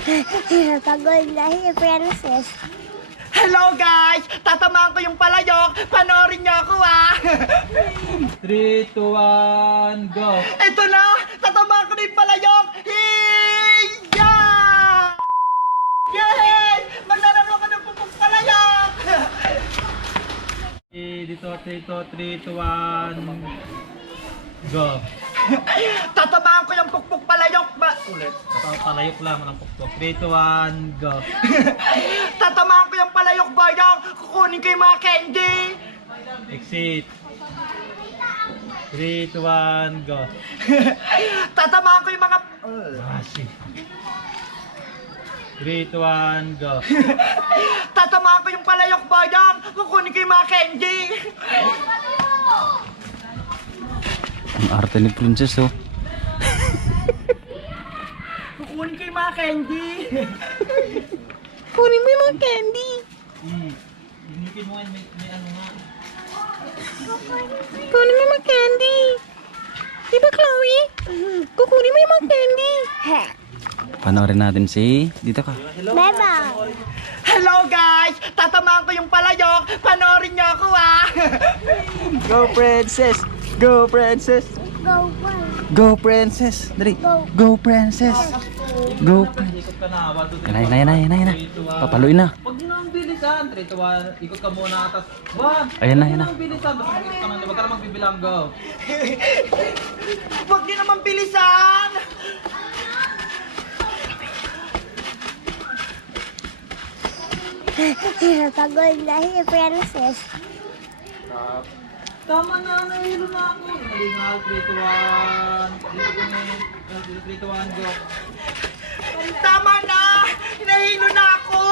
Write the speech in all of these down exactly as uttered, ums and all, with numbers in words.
Pagod na si Princess. Hello guys! Tatamaan ko yung palayok! Panoorin niyo ako ah! three, two, one, go! Ito na! Tatamaan ko na yung palayok! Hiya! Yay! Maglalaro ka ng pupong palayok! Eh, dito, dito, three, two, one, go! Tatamaan ko yung pukpuk palayok ba? Ulit. Palayok lang, walang pukpok. three, two, one, go! Tatamaan ko yung palayok bayang! Kukunin ko yung mga candy! Exit! three, two, one, go! Tatamaan ko yung mga... Masi! three, two, one, go! Tatamaan ko yung palayok bayang! Kukunin ko yung mga candy! Ang arte ni Princess, oh. Kukunin ko yung mga candy! Kunin mo yung mga candy. Hmm. Hinipin mo nga, may, may ano nga. Kunin mo yung mga candy. Di ba, Chloe? Kukunin mo yung mga candy. Panoorin natin si... Dito ka. Bye-bye. Hello guys! Tatamaan ko yung palayok! Panoorin niyo ako ah! Go, Princess! Go, Princess! Go, boy. Go, Princess! Dali! Go. Go, Princess! Go, Princess! Ikot ka na. one, two, three, Yan na, yan na, yan na, yan na. Papaluin na. Huwag mo nang bilisan. three, two, one, ikot ka muna. Tapos, one. Ayan na, ayan na. Huwag mo nang bilisan. Basta ikot ka na. Huwag ka na magbibilang, go. Huwag niyo naman bilisan! Pagod na si Princess. Tama na, nahilo na ako. Nalingal, three, two, one. three, two, one, go. Tama na! Nahilo na ako!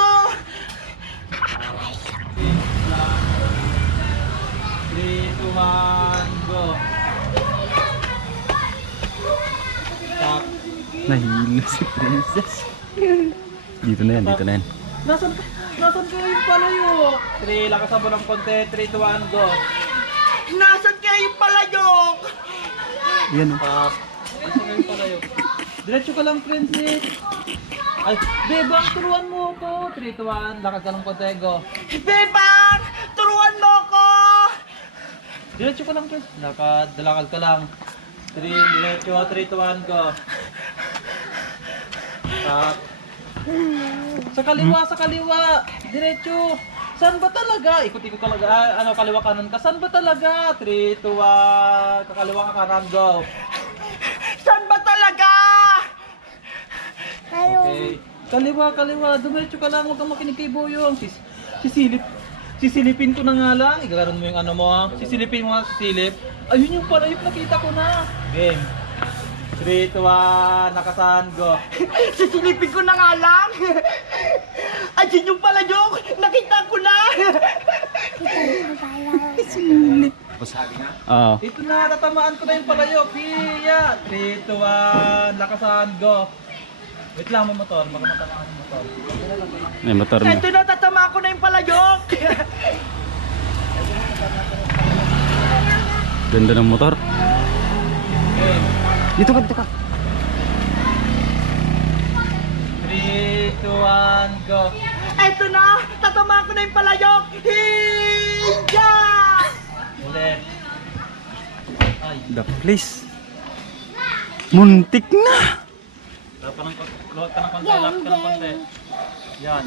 three, two, one, go. Stop. Nahilo si Princess. Dito na yan, dito na yan. Nasaan ka? Nasaan ka yung palayo? three, lakasan mo ng konti. three, two, one, go. Nasaan kaya yung palayok? Yan, oh. Stop. Nasaan ka yung palayo? Diretso ka lang, princess. Ay, bebang, turuan mo ako. three, two, one, lakas ka ng konti, go. Bebang! Turuan mo ko! Diretso ka lang, princess. Lakad, dalakad ka lang. three, diretso, three, two, one, go. Stop. Sa kaliwa, sa kaliwa. Diretso. Saan ba talaga? Ikot-ikot talaga. Ah, ano, kaliwa kanan ka. Saan ba talaga? three, two, one. Kakaliwa ka kanan, go. Saan ba talaga? Hello. Okay. Kaliwa, kaliwa. Dumiretso ka lang. Huwag kang makinig kay Boyong. Sis sisilip. Sisilipin ko na nga lang. Igaganon mo yung ano mo. Ha? Sisilipin mo nga, sisilip. Ayun yung pala yung nakita ko na. Game. three, two, one. Nakasan, go. Sisilipin ko na nga lang! Ayun yung palayok! Nakita ko na! Oo. Ito na, tatamaan ko na yung palayok. Hiya! three, two, one. Lakasan, go. Wait lang, may motor. Baka matamaan yung motor. May motor mo. Ito na, tatama ko na yung palayok! Ganda ng motor. Game. Dito ka, dito ka. three, two, one, go. Ito na, tatama ko na yung palayok! Hiya! Ulit. Ay. The place. Muntik na. Lap ka ng konti. Lap ka ng konti. Lap ka ng konti. Yan.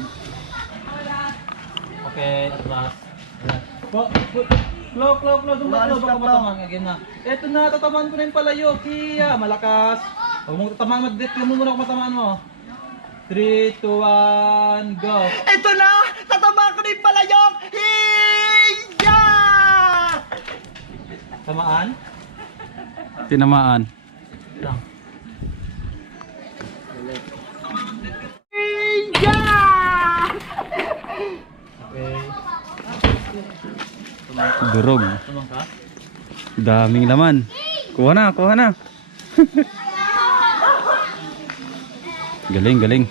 Okay, atras. Ayan. Po, po. Flow, flow, flow. Dumalo, Flow, baka flow. matamaan. Again na. Eto na, tatamaan ko na yung palayok. Hiya, malakas. Huwag mong tatamaan. Mag-date mo muna kung matamaan mo. three, two, one, go. Ito na, tatama ko na yung palayok! Hiya! Tamaan? Tinamaan. Lang. Hiya! Okay. Durog. Tumang ka? Daming laman. Kuha na, kuha na. Galing, galing.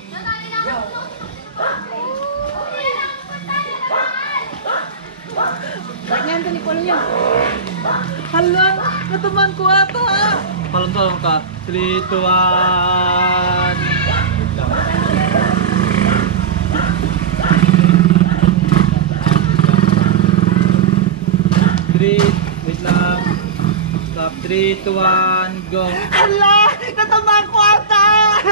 Hala, natamaan ko ata. Palong-talong ka. three, two, one. Wait lang. three, wait lang. Stop, three, two, one, go. Hala! Natama ko ata!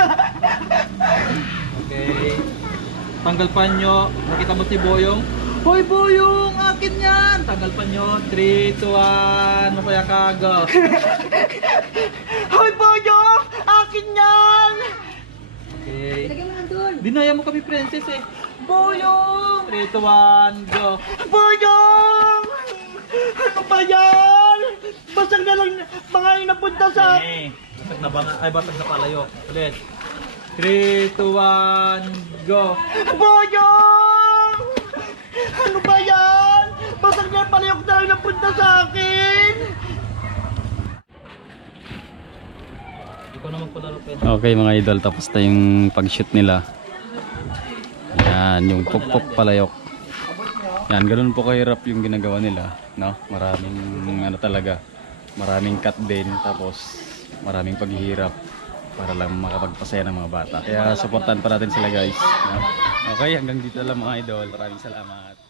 Okay. Tanggal pa nyo. Nakita mo si Boyong? Hoy Boyong! Akin yan! Tanggal pa nyo. three, two, one. Masaya ka, go. Hoy, Boyo! Akin yan! Okay. Dinaya mo kami, princess eh. Boyong! three, two, one, go. Boyong! Ano ba yan? Basag na lang mga yung napunta sa... Eh, basag na ba nga? Ay, basag na palayo. Ulit. three, two, one, go. Boyong! Ano ba yan? Basag na palayok na lang napunta sa akin! Ikaw naman pala, Lupin. Okay mga idol, tapos na yung pag-shoot nila. Yan, yung pukpok palayok. Yan, ganun po kahirap yung ginagawa nila, no? Maraming ano talaga, maraming cut din, tapos maraming paghihirap para lang makapagpasaya ng mga bata. Kaya supportan pa natin sila guys, no? Okay, hanggang dito lang mga idol. Maraming salamat.